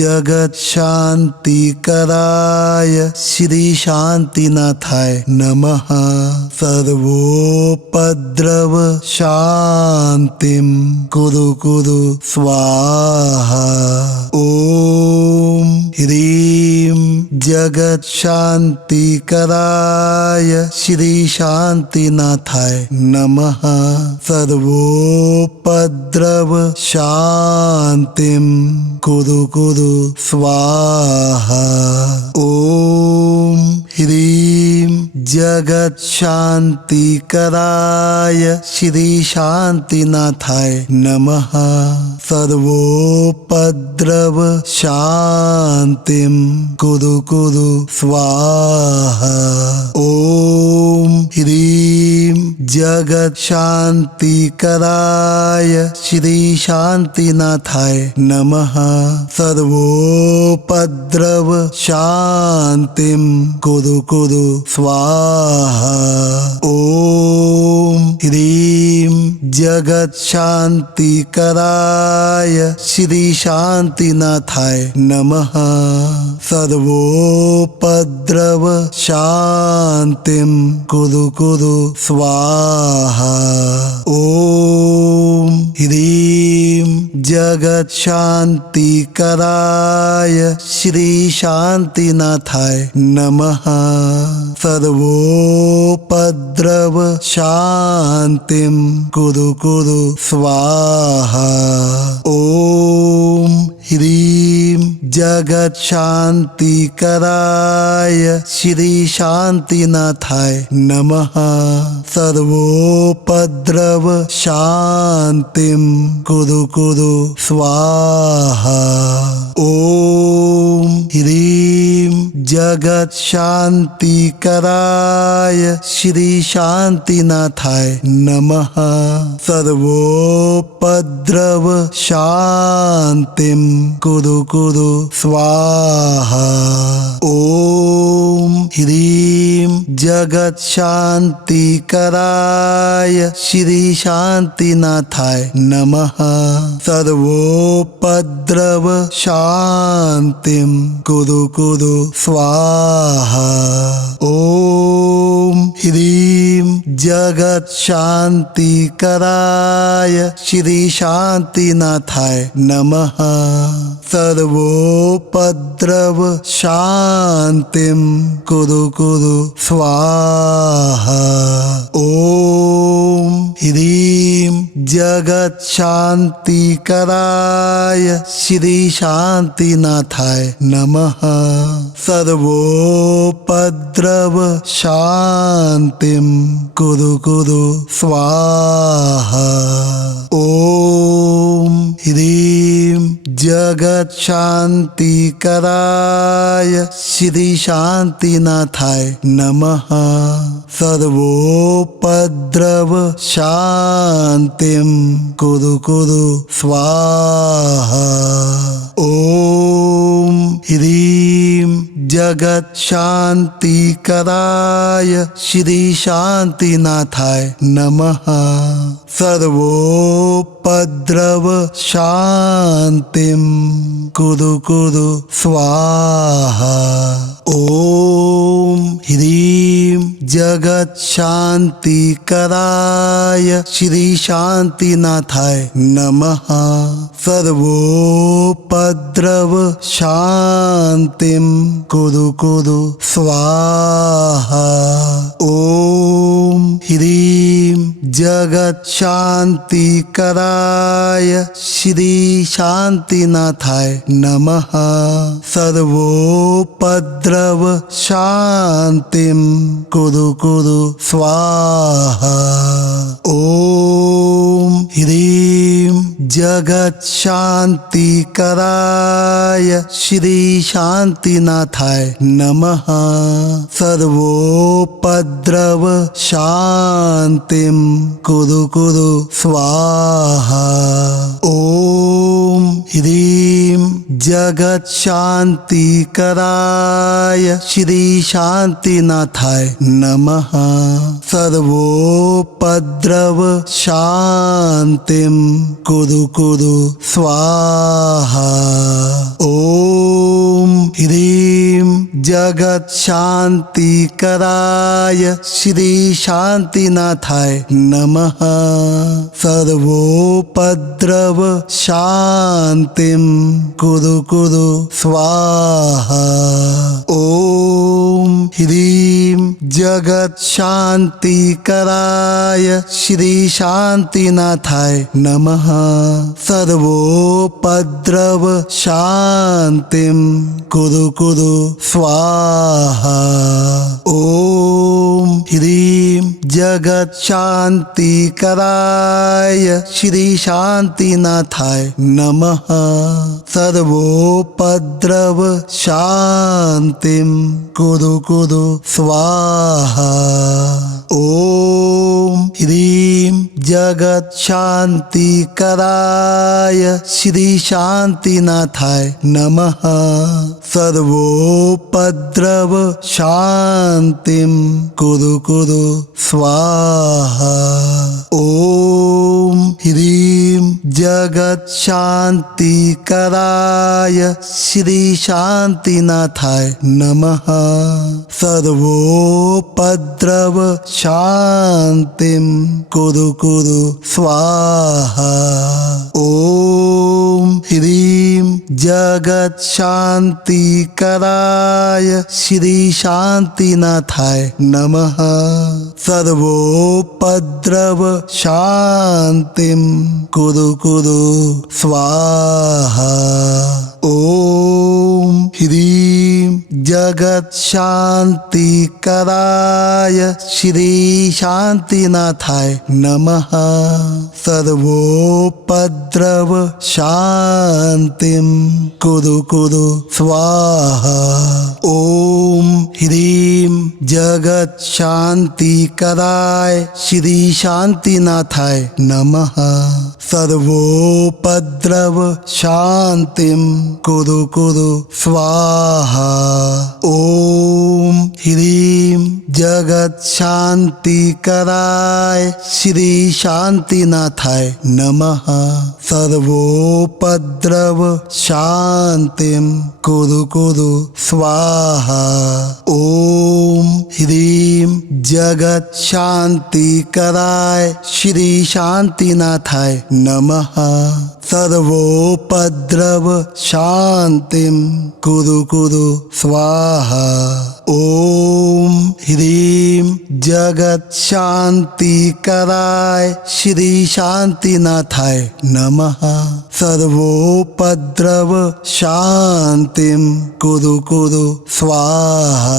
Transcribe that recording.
जगत शांति कराय श्री शांतिनाथाय नमः। सर्वोपद्रव शांतिम कुरु कुरु स्वाहा। ओम ह्रीं जगत शांति कराय श्री शांतिनाथाय नमः। सर्वोपद्रव शांतिम कुरु कुरु स्वाहा। ओम ह्रीं जगत शांति कराय श्री शांतिनाथाय नमः। सर्वोपद्रव शांतिम कुरु कुरु स्वाहा। ओम ह्रीं जगत शांति कराय श्री शांतिनाथाय नमः। सर्वोपद्रव शांतिम कुरु कुरु स्वाहा। ओम ह्रीं जगत शांति कराय श्री शांतिनाथाय नमः। सर्वोपद्रव शांतिम कुरु कुरु स्वाहा। ओम ह्रीं जगत शांति कराय श्री शांतिनाथाय नमः। सर्वोपद्रव शांतिम कुरु कुरु स्वाहा। ओम ह्रीं जगत शांति कराय श्री शांतिनाथाय नमः। सर्वोपद्रव शांतिम कुरु कुरु स्वाहा। ओम ह्रीं जगत शांति कराय श्री शांतिनाथाय नमः। सर्वोपद्रव शांतिम कुरु कुरु स्वाहा। ओम ह्रीं जगत शांति कराय श्री शांतिनाथाय नमः। सर्वोपद्रव शांतिम कुरु कुरु स्वाहा। ओम ह्रीं जगत शांति कराय श्री शांतिनाथाय नमः। सर्वोपद्रव शांतिम कुरु कुरु स्वाहा। ओम ह्रीं जगत शांति कराय श्री शांतिनाथाय नमः। सर्वोपद्रव शांतिम कुरु कुरु स्वाहा। ओम ह्रीं जगत शांति कराय श्री शांतिनाथाय नमः। सर्वोपद्रव शांतिम कुरु कुरु स्वाहा। ओम ह्रीं जगत शांति कराय श्री शांतिनाथाय नमः। सर्वोपद्रव शांतिम कुरु कुरु स्वाहा। ओम ह्रीं जगत शांति कराय श्री शांतिनाथाय नमः। सर्वोपद्रव शांतिम कुरु कुरु स्वाहा। ओम ह्रीं जगत शांति कराय श्री शांतिनाथाय नमः। सर्वोपद्रव शांतिम कुरु कुरु स्वाहा। ओम ह्रीं जगत शांति कराय श्री शांतिनाथाय नमः। सर्वोपद्रव शांतिम कुरु कुरु स्वाहा। ओम ह्रीं जगत शांति कराय श्री शांतिनाथाय नमः। सर्वोपद्रव शांतिम कुरु कुरु स्वाहा। ओम ह्रीं जगत शांति कराय श्री शांतिनाथाय नमः। सर्वोपद्रव शांतिम कुरु कुरु स्वाहा। ओम ह्रीं जगत शांति कराय श्री शांतिनाथाय नमः। सर्वोपद्रव शांतिम कुरु कुरु स्वाहा। ओम ह्रीं जगत शांति कराय श्री शांतिनाथाय नमः। सर्वोपद्रव शांतिम कुरु कुरु स्वाहा। ओम ह्रीं जगत शांति कराय श्री शांतिनाथाय नमः। सर्वोपद्रव शांतिम कुरु कुरु स्वाहा। ओम ह्रीं जगत शांति कराय श्री शांतिनाथाय नमः। सर्वोपद्रव शांतिम कुरु कुरु स्वाहा। ओम ह्रीं जगत शांति कराय श्री शांतिनाथाय नमः। सर्वोपद्रव शांतिम कुरु कुरु स्वाहा। ओम ह्रीं जगत शांति कराय श्री शांतिनाथाय नमः। सर्वोपद्रव शांतिम कुरु कुरु स्वाहा। ओम ह्रीं जगत शांति कराय श्री शांतिनाथाय नमः। सर्वोपद्रव शांतिम कुरु कुरु स्वाहा। ओम ह्रीं जगत शांति कराय श्री शांतिनाथाय नमः। सर्वोपद्रव शांतिम कुरु कुरु स्वाहा। ओम ह्रीं जगत शांति कराय श्री शांतिनाथाय नमः। सर्वोपद्रव शांतिम कुरु कुरु स्वाहा। ओम ह्रीं जगत शांति कराय श्री शांतिनाथाय नमः। सर्वोपद्रव शांतिम कुरु कुरु स्वाहा।